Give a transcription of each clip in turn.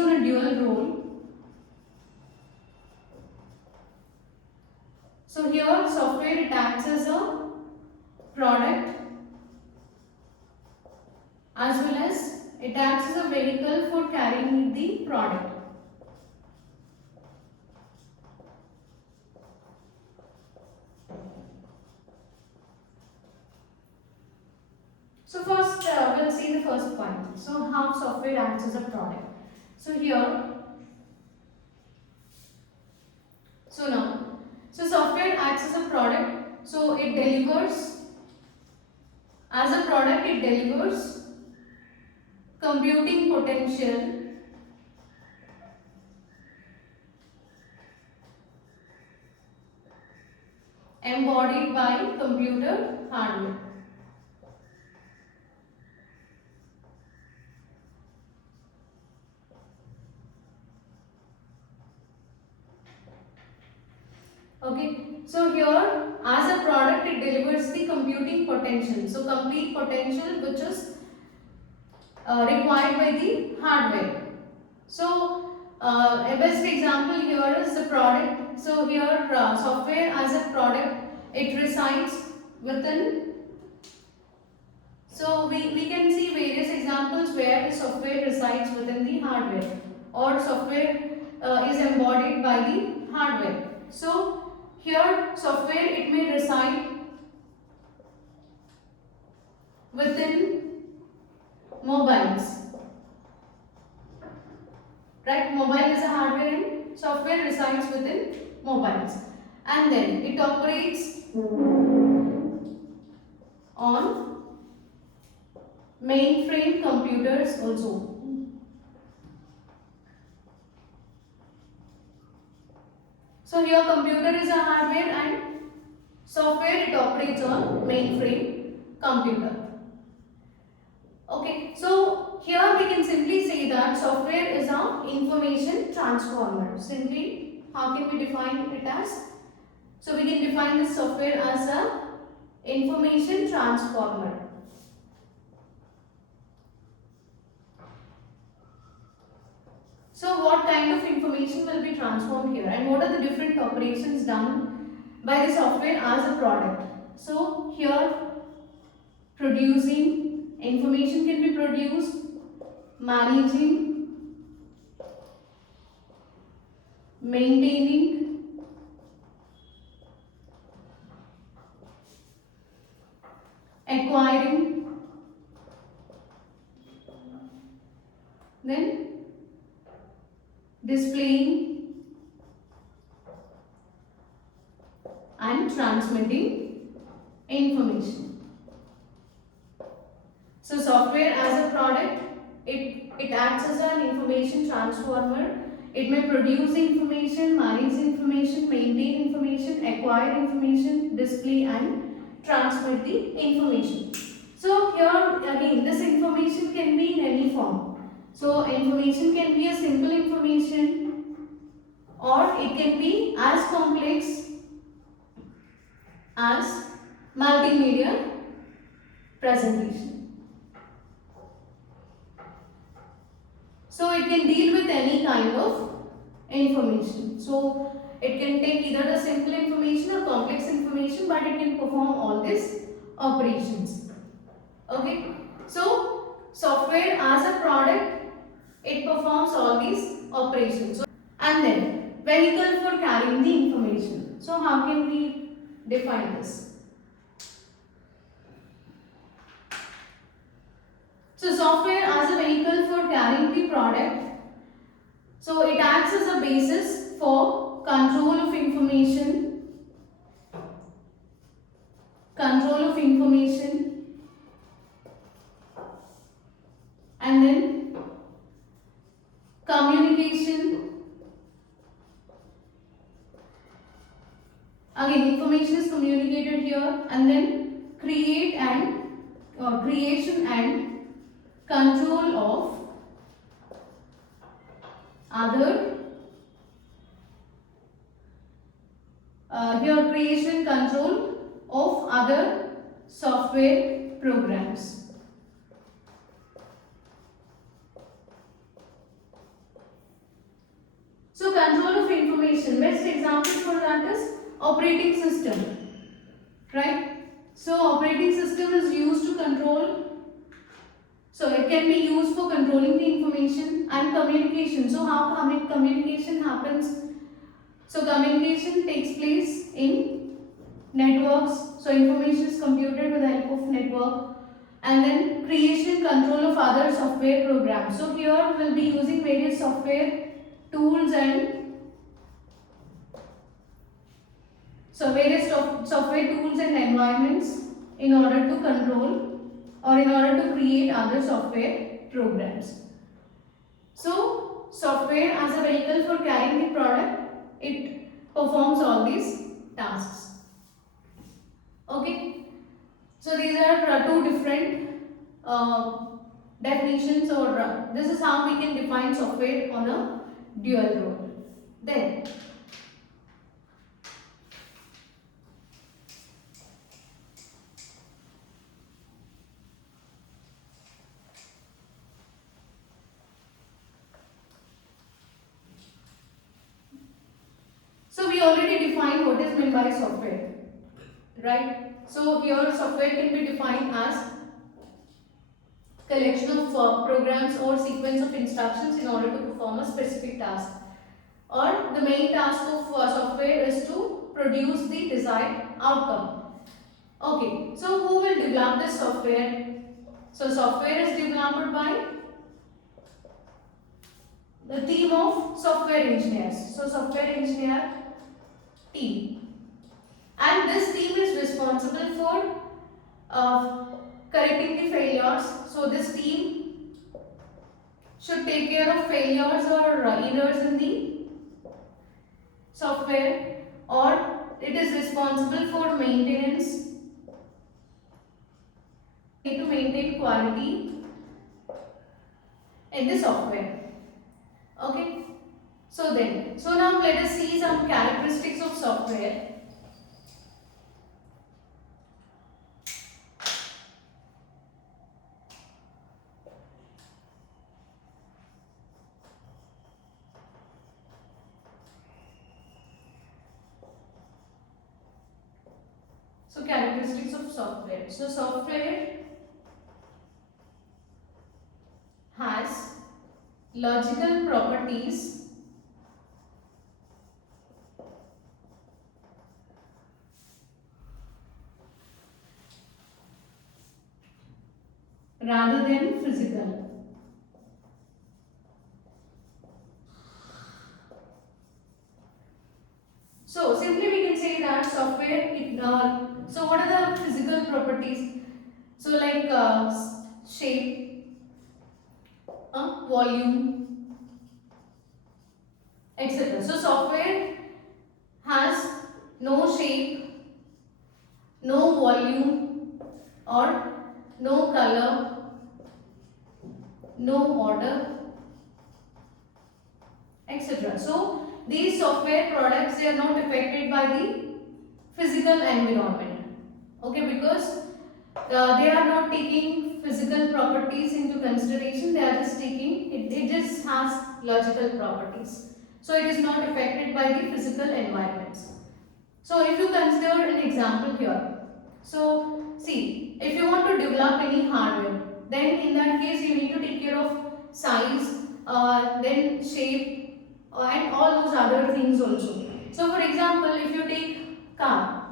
on a dual role. So here software, it acts as a product as well as it acts as a vehicle for carrying the product. So first we'll see the first point. So how software acts as a product. So here, so software acts as a product. So it delivers, as a product it delivers computing potential embodied by computer hardware. Okay, so here as a product it delivers the computing potential. So complete potential which is required by the hardware. So a best example here is the product. So here software as a product, it resides within. So we can see various examples where the software resides within the hardware or software is embodied by the hardware. So here software, it may reside within mobiles. Right? Mobile is a hardware and software resides within mobiles. And then it operates on mainframe computers also. So here computer is a hardware and software, it operates on mainframe computer. Okay, so here we can simply say that software is an information transformer. Simply, how can we define it as? So we can define this software as a information transformer. So what kind of information will be transformed here and what are the different operations done by the software as a product? So here producing, information can be produced, managing, maintaining, acquiring, then displaying and transmitting information. So software as a product, it acts as an information transformer. It may produce information, manage information, maintain information, acquire information, display and transmit the information. So here again this information can be in any form. So information can be a simple information or it can be as complex as multimedia presentation. So it can deal with any kind of information. So it can take either the simple information or complex information, but it can perform all these operations. Okay. So software as a product, it performs all these operations. And then vehicle for carrying the information. So how can we define this? So software as a vehicle for carrying the product. So it acts as a basis for control of information, and then communication. Again, information is communicated here, and then creation and control of other here creation control of other software programs. operating system, right? So operating system is used to control, so it can be used for controlling the information and communication. So how communication happens? So communication takes place in networks. So information is computed with the help of network, and then creation control of other software programs. So here we'll be using various software tools and software tools and environments in order to control or in order to create other software programs. So software as a vehicle for carrying the product, it performs all these tasks. Okay. So these are two different uh, definitions, or this is how we can define software on a dual role. Then so we already defined what is meant by software, right? So here software can be defined as collection of programs or sequence of instructions in order to perform a specific task. Or the main task of software is to produce the desired outcome. Okay, so who will develop this software? So software is developed by the team of software engineers. So software engineer team. And this team is responsible for uh, correcting the failures. So this team should take care of failures or errors in the software, or it is responsible for maintenance, to maintain quality in the software. Okay. So now let us see some characteristics of software. So characteristics of software. So software has logical properties rather than physical. So simply we can say that software, so what are the physical properties? So like shape, volume, etc. So software has no shape, no volume, or no color, no order, etc. So these software products, they are not affected by the physical environment. Okay, because they are not taking physical properties into consideration. They are just taking it just has logical properties. So it is not affected by the physical environments. So if you consider an example here, so see, if you want to develop any hardware, then in that case you need to take care of size, then shape, and all those other things also. So for example, if you take car,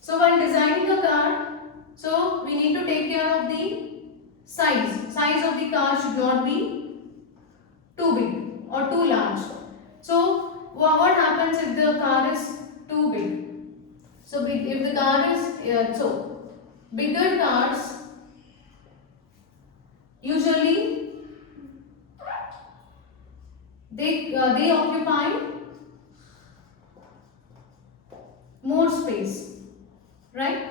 so while designing a car, so we need to take care of the size. Size of the car should not be too big or too large. So what happens if the car is too big? So if the car is bigger cars usually they occupy more space, right?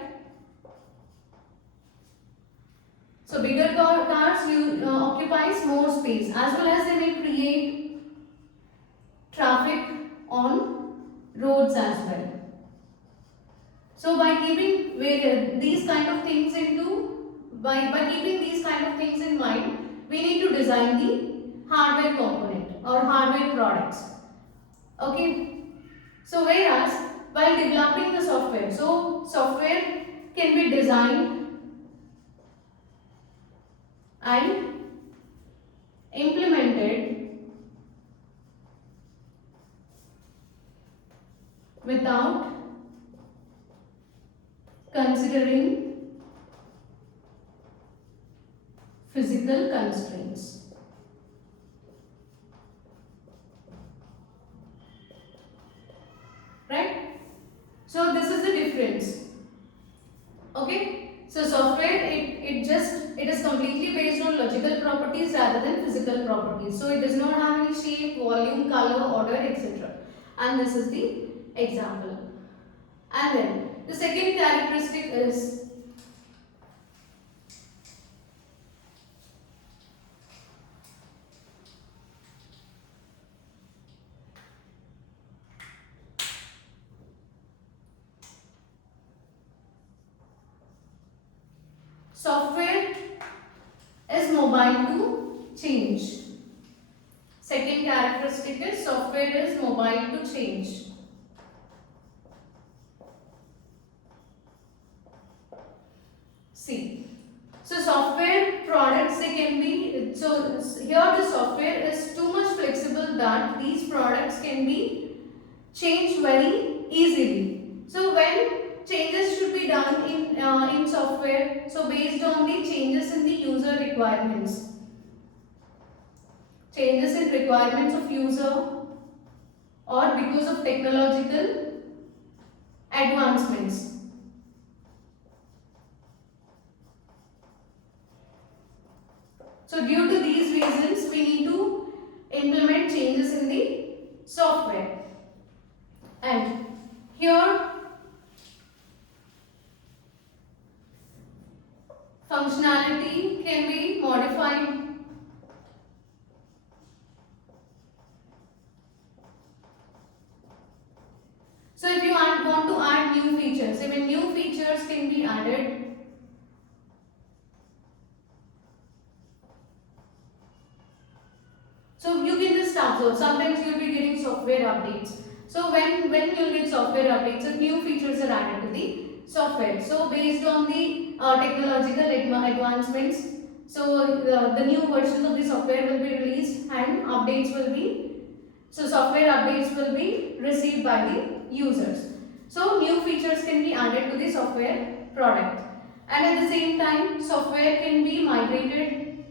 So bigger cars occupies more space, as well as they may create traffic on roads as well. So by keeping these kind of things by keeping these kind of things in mind, we need to design the hardware component or hardware products. Okay. So whereas while developing the software, so software can be designed and implemented without considering physical constraints. Right? So this is the difference. Okay? So software it is completely based on logical properties rather than physical properties. So it does not have any shape, volume, color, order, etc. And this is the example. And then the second characteristic is software is mobile to change. Second characteristic is software is mobile to change. See, so software products they can be, so here the software is too much flexible that these products can be changed very easily. So when changes should be done in software, so based on the changes in the user requirements, changes in requirements of user or because of technological advancements. So due to these reasons, we need to implement changes in the software. And here functionality can be modified. So if you want to add new features, even new features can be added. So you can just observe. Sometimes you will be getting software updates. So when you get software updates, so new features are added to the software. So based on the technological advancements, so the new versions of the software will be released and updates will be, so software updates will be received by the users. So new features can be added to the software product, and at the same time software can be migrated.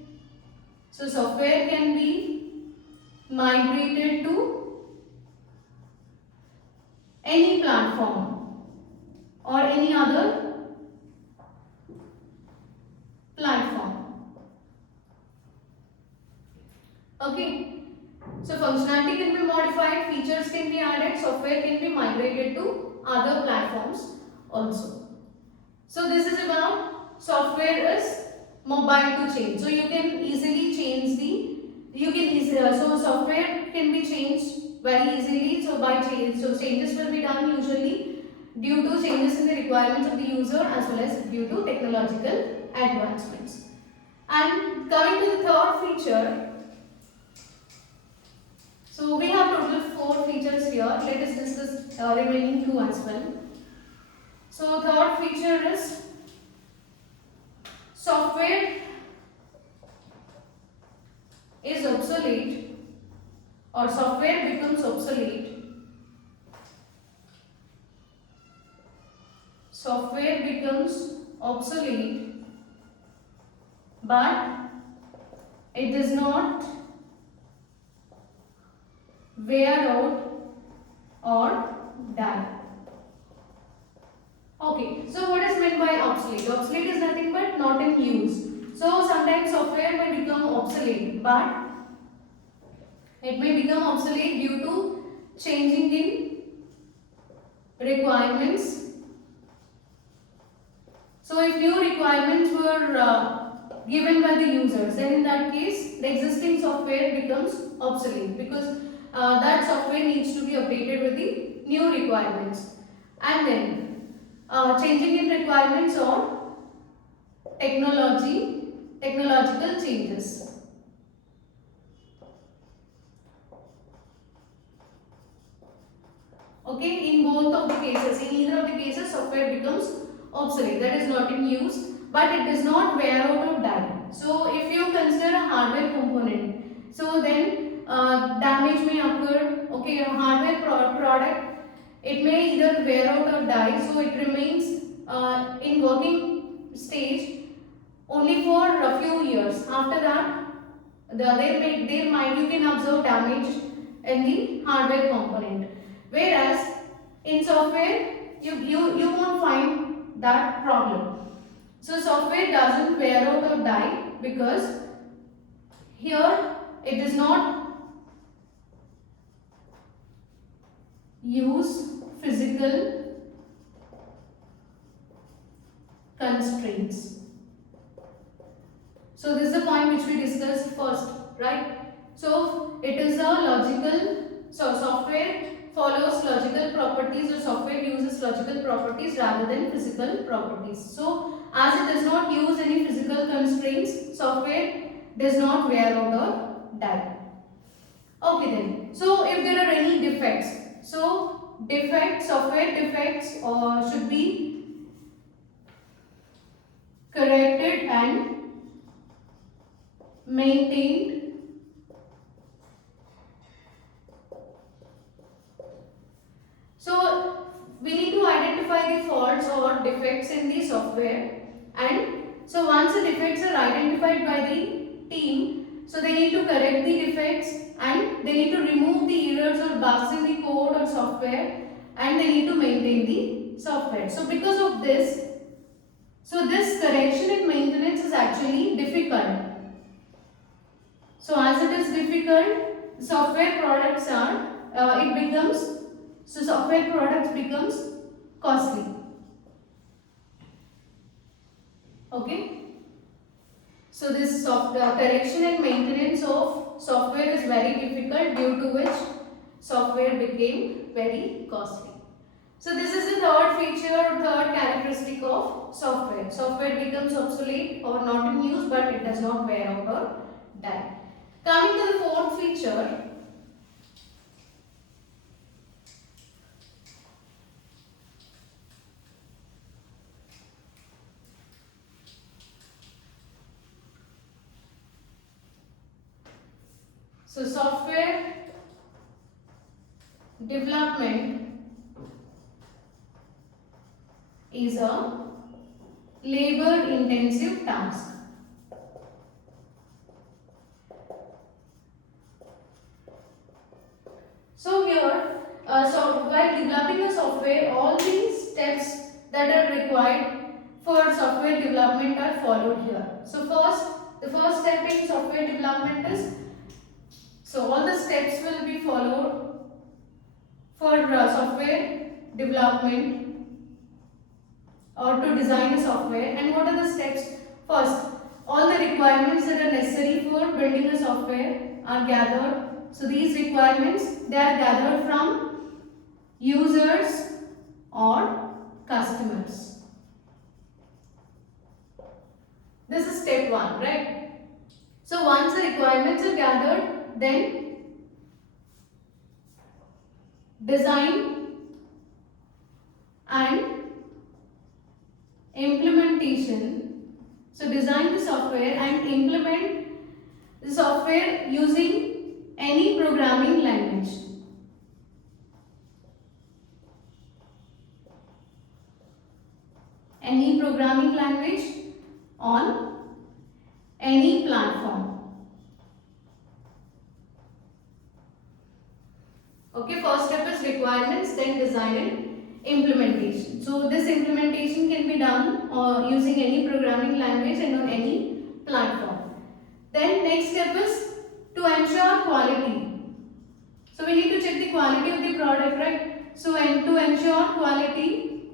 So software can be migrated to any platform or any other platform. Okay. So functionality can be modified, features can be added, software can be migrated to other platforms also. So this is about software is mobile to change. So you can easily change so software can be changed very easily. So by change, so changes will be done usually due to changes in the requirements of the user as well as due to technological advancements. And coming to the third feature, so we have total 4 features here. Let us discuss remaining 2 as well. So third feature is software is obsolete or software becomes obsolete. Software becomes obsolete, but it does not wear out or die. Okay, so what is meant by obsolete? Obsolete is nothing but not in use. So sometimes software may become obsolete, but it may become obsolete due to changing in requirements. So if new requirements were given by the users, then in that case the existing software becomes obsolete because that software needs to be updated with the new requirements. And then changing in requirements or technological changes. Okay, in both of the cases, in either of the cases, software becomes obsolete, that is not in use, but it does not wear out or die. So if you consider a hardware component, so then damage may occur. Okay, a hardware product, it may either wear out or die, so it remains in working stage only for a few years. After that, there might you can observe damage in the hardware component. Whereas in software, you won't find that problem. So software doesn't wear out or die because here it does not use physical constraints. So this is the point which we discussed first, right? So it is a logical, so software follows logical properties, or software uses logical properties rather than physical properties. So as it does not use any physical constraints, software does not wear out or die. Okay then. So if there are any defects, so defects, software defects should be corrected and maintained. So we need to identify the faults or defects in the software, and so once the defects are identified by the team, so they need to correct the defects and they need to remove the errors or bugs in the code or software, and they need to maintain the software. So because of this, so this correction and maintenance is actually difficult. So as it is difficult, software products are software products becomes costly. Okay. So this correction and maintenance of software is very difficult, due to which software became very costly. So this is the third feature or third characteristic of software. Software becomes obsolete or not in use, but it does not wear out or die. Coming to the fourth feature, so software development is a labor intensive task. So here, while developing a software, all these steps that are required for software development are followed here. So the first step in software development is, so all the steps will be followed for software development or to design a software. And what are the steps? First, all the requirements that are necessary for building a software are gathered. So these requirements, they are gathered from users or customers. This is step 1, right? So once the requirements are gathered, then design and implementation. So design the software and implement the software using any programming language. Any programming language on any platform. Okay, first step is requirements, then design and implementation. So this implementation can be done using any programming language and on any platform. Then next step is to ensure quality. So we need to check the quality of the product, right? So to ensure quality,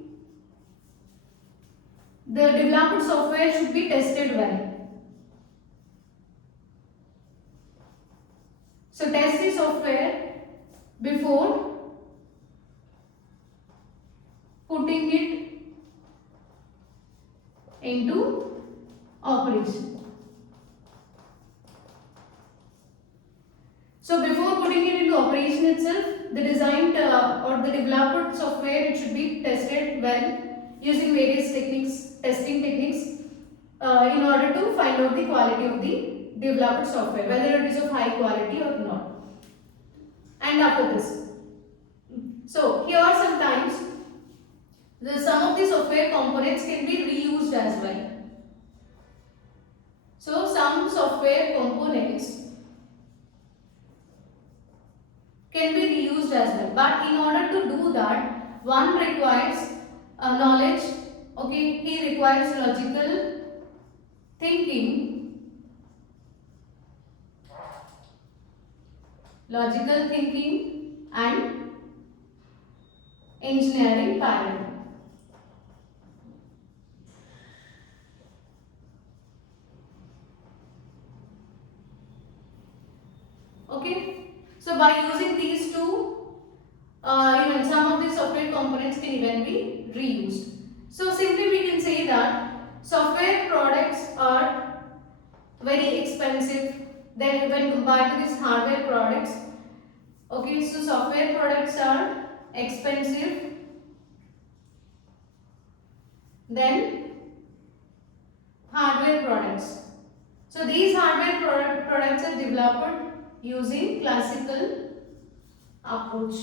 the developed software should be tested well. So test the software before putting it into operation. So before putting it into operation itself, the designed or the developed software, it should be tested well using various techniques, testing techniques, in order to find out the quality of the developed software, whether it is of high quality or not. And after this, so here are sometimes some of the software components can be reused as well. So some software components can be reused as well, but in order to do that, one requires knowledge. Okay, he requires thinking, logical thinking, and engineering paradigm. Okay, so by using these two, even some of the software components can even be reused. So simply we can say that software products are very expensive then when compared to these hardware products. Okay, so software products are expensive than hardware products. So these hardware products are developed using classical approach.